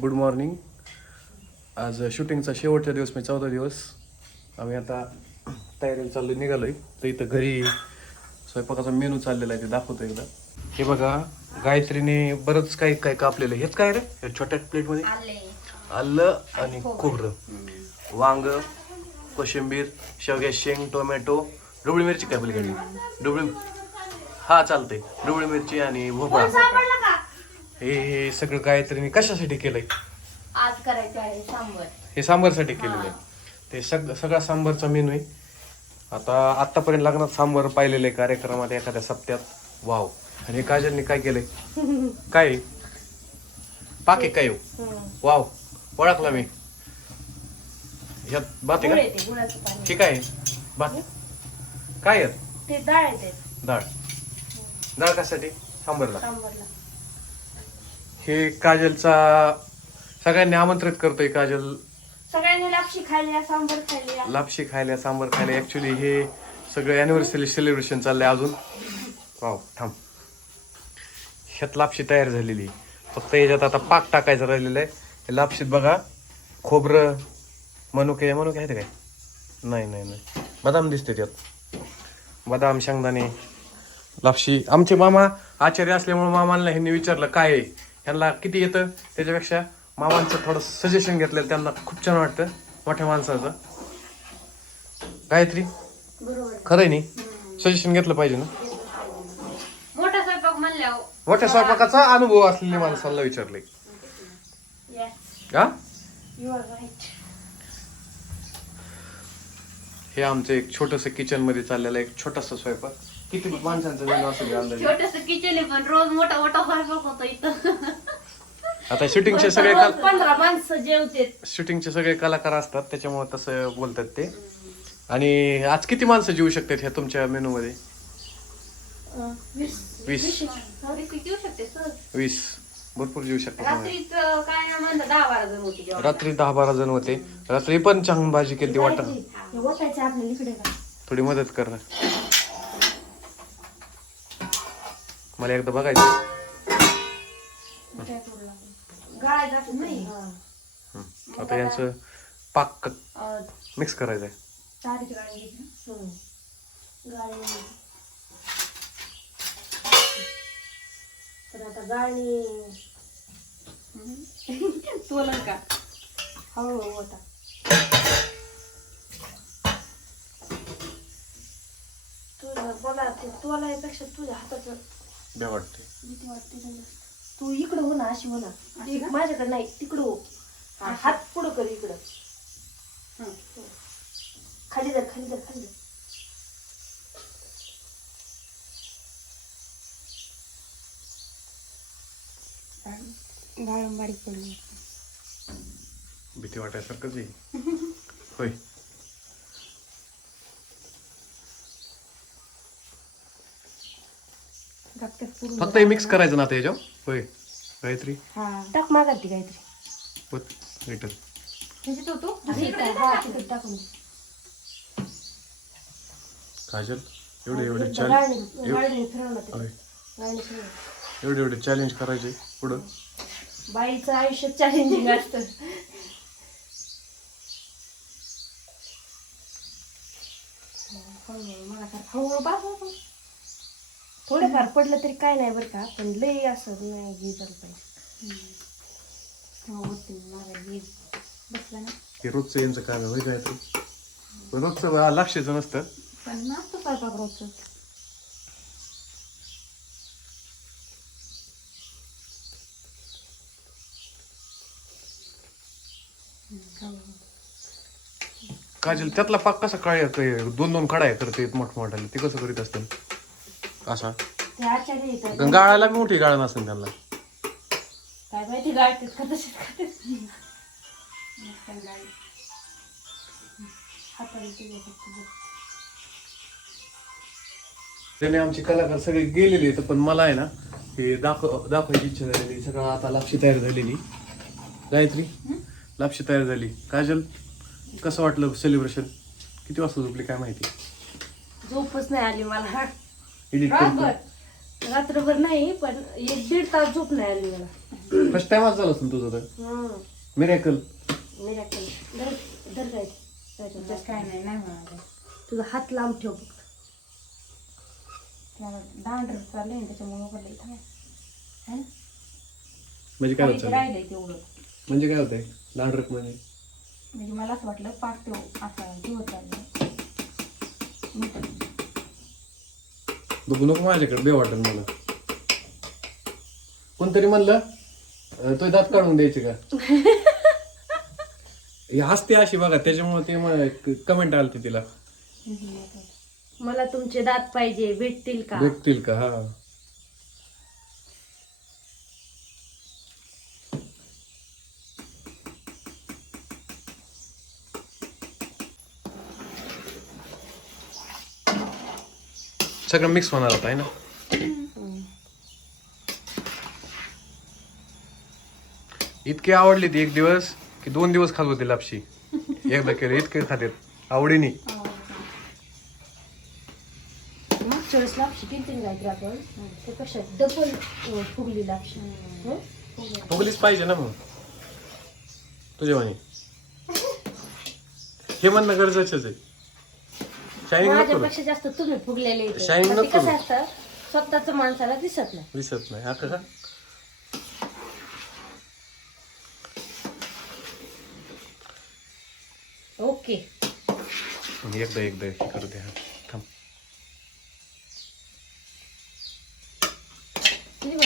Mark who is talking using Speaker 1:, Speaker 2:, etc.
Speaker 1: Good morning आज शूटिंगचा शेवटचा दिवस म्हणजे चौदा दिवस. आम्ही आता तयारीला चाललो निघालोय. तर इथं घरी स्वयंपाकाचा मेनू चाललेला आहे ते दाखवतो एकदा. हे बघा गायत्रीने बरंच काही काय कापलेलं आहे. हेच काय रे? या छोट्या प्लेटमध्ये?
Speaker 2: आले
Speaker 1: आणि खोबरं. वांग कोशिंबीर शेवग्या शेंग टोमॅटो डोबळी मिरची काय पलीकडे डोबळी हा चालतंय. डोबळी मिरची आणि भोपळा. हे हे सगळं गायत्रीने कशासाठी केलंय?
Speaker 2: आज करायचे आहे सांबर.
Speaker 1: हे सांबारसाठी केलेलं आहे. ते सग सगळा सांबारचा मेनू आहे. आता आतापर्यंत लग्नात सांबार पाहिलेलं आहे कार्यक्रमात एखाद्या सप्त्यात. वाव. आणि काजलने काय केलंय? काय? आहे? पाक आहे काय हो? वाव. ओळखला मी. ह्यात भात
Speaker 2: गुळ
Speaker 1: आहे
Speaker 2: येते गुळाचं
Speaker 1: का
Speaker 2: पाणी.
Speaker 1: ठीक आहे. भात. काय आहे?
Speaker 2: ते डाळ येते
Speaker 1: डाळ. डाळ कशासाठी? सांबारला.
Speaker 2: सांबरला.
Speaker 1: हे काजलचा सगळ्यांनी आमंत्रित करतोय काजल.
Speaker 2: सगळ्यांनी लापशी खायला सांबर खायला
Speaker 1: लापशी खायला सांबर खायला ऍक्च्युली हे सगळं अॅनिव्हर्सरी सेलिब्रेशन चाललंय अजून. वाव थांब. ह्यात लापशी तयार झालेली. फक्त याच्यात आता पाक टाकायचं राहिलेलं आहे. हे लापशीत बघा. खोबरं मनुके मनुके आहेत काय? नाही नाही नाही. बदाम दिसते त्यात बदाम शेंगदाणे. लापशी. आमचे मामा आचार्य असल्यामुळे मामांना ह्यांनी विचारलं काय आहे? ह्यांना किती येतं त्याच्यापेक्षा मामांचं थोडं सजेशन घेतलेलं त्यांना खूप छान वाटतं मोठ्या माणसाचं. गायत्री खरंय नाही सजेशन घेतलं पाहिजे ना?
Speaker 2: मोठा स्वयंपाक म्हणल्यावर.
Speaker 1: मोठ्या स्वयंपाकाचा अनुभव असलेल्या माणसाला विचारले का हे आमचं एक छोटस किचनमध्ये चाललेलं एक छोटासा स्वयंपाक. किती माणसांचा मेनू असेल अंदाजे?
Speaker 2: छोटस किचन आहे पण रोज मोठा मोठा स्वयंपाक होतो इथं.
Speaker 1: आता शूटिंगचे सगळे
Speaker 2: पंधरा माणसं जेवते.
Speaker 1: शूटिंगचे सगळे कलाकार असतात त्याच्यामुळे तसं बोलतात ते. आणि आज किती माणसं जेवू शकतात ह्या तुमच्या मेनू मध्ये?
Speaker 2: वीस.
Speaker 1: वीस.
Speaker 2: वीस. शकते
Speaker 1: भरपूर जेवू शकतात
Speaker 2: रात्रीच काय ना म्हणतात दहा बारा जण होती जेवण.
Speaker 1: रात्री दहा बारा जण होते. रात्री पण छान भाजी केली ती वाटा.
Speaker 2: वाटायचं आपल्या इकडे का?
Speaker 1: थोडी मदत कर ना. मला एकदा बघायचं.
Speaker 2: गाळायचं असं नाही.
Speaker 1: हं. आता यांचं पाक मिक्स करायचं आहे
Speaker 2: चारीची गाळी घ्यायची ना? तर आता गाळणी तोलन का? हो हो होता तुझं बोला ते तोलायपेक्षा तुझ्या हाताचं
Speaker 1: वाटते.
Speaker 2: भीती. तू इकडं हो ना अशी हो ना. ती माझ्याकडे नाही तिकडं हो. हा, हात पुढं कर इकडं. हं. खाली धर खाली धर खाली धर बारीक पडली
Speaker 1: भीती वाटायसारखंच आहे. होय. फक्त हे मिक्स करायचं ना आता याच्यावर? होय. गायत्री?
Speaker 2: टाक ती काहीतरी
Speaker 1: रिटर्न
Speaker 2: तो तू हा, तिकडे टाकून. दे.
Speaker 1: काजल एवढे एवढे चॅलेंज
Speaker 2: ते.
Speaker 1: होय. एवढे एवढे चॅलेंज करायचे पुढं.
Speaker 2: बाईचं आयुष्य चॅलेंजिंग असतं. मला काय हळूहळू होतो. थोडेफार पडलं तरी काय नाही बरं का पण लई असं नाही हे झालं पाहिजे बसला ना.
Speaker 1: हे रोजचं यांचं काम आहे पण रोजचं लक्षाचं नसतं.
Speaker 2: पण नसतं स्वयंपाक रोजचं
Speaker 1: काजल त्यातला पाक कसा काय दोन दोन कडाया करते मोठमोठ्याला ते कसं करीत असते असा? बी मोठी गाळ नसेल त्यांना.
Speaker 2: काय माहिती.
Speaker 1: त्याने आमची कलाकार सगळे गेलेले आहेत पण मला आहे ना हे दाखव दाखवायची इच्छा झालेली सगळं आता लापशी तयार झालेली. गायत्री? लापशी तयार झाली. काजल कसं वाटलं सेलिब्रेशन किती वाजता झोपली काय माहिती?
Speaker 2: झोपच नाही आली मला.
Speaker 1: एडिट
Speaker 2: रातभर.
Speaker 1: करतो
Speaker 2: रात्रभर नाही पण एक दीड तास झोप नाही आली मला.
Speaker 1: फर्स्ट टाइम झालं असेल तुझं तर.
Speaker 2: हम्म.
Speaker 1: मिरॅकल.
Speaker 2: धर धर काय
Speaker 3: काय नाही नाही म्हणाले
Speaker 2: तुझा हात लांब ठेव फक्त.
Speaker 3: दांडर चाललंय त्याच्यामुळे. है?
Speaker 1: म्हणजे काय होतं?
Speaker 3: राहिलंय तेवढं.
Speaker 1: म्हणजे काय होतंय? दांडरक म्हणजे
Speaker 3: म्हणजे मला असं वाटलं पाक तो असा
Speaker 1: बघू नको माझ्याकडे बे वाटेल मला. कोणतरी म्हणलं अं, तो दात काढून द्यायचे का? ही हसते अशी बघा त्याच्यामुळे ते कमेंट आलती तिला.
Speaker 2: मला तुमचे दात पाहिजे भेटतील का?
Speaker 1: भेटतील का? हा. सगळं मिक्स होणार होता आहे ना इतकी आवडली ती एक दिवस की दोन दिवस खात होती लापशी एकदा केलं इतके खातेत आवडीने
Speaker 2: मागच्या वेळेस लापशी केली ना काहीतरी आपण ते कशा डबल फुगली लापशी हं?
Speaker 1: फुगलीच पाहिजे ना मग तुझ्या म्हणे हे म्हणणं गरजेचंच आहे शायनिंग नको करू.
Speaker 2: माझ्यापेक्षा जास्त तुम्ही फुगलेले इथे.
Speaker 1: Shining
Speaker 2: पण ते
Speaker 1: नको
Speaker 2: कसं
Speaker 1: करू.
Speaker 2: असतं स्वतःच माणसाला दिसत नाही
Speaker 1: दिसत नाही हा का
Speaker 2: ओके
Speaker 1: एकदा एकदा हे करू द्या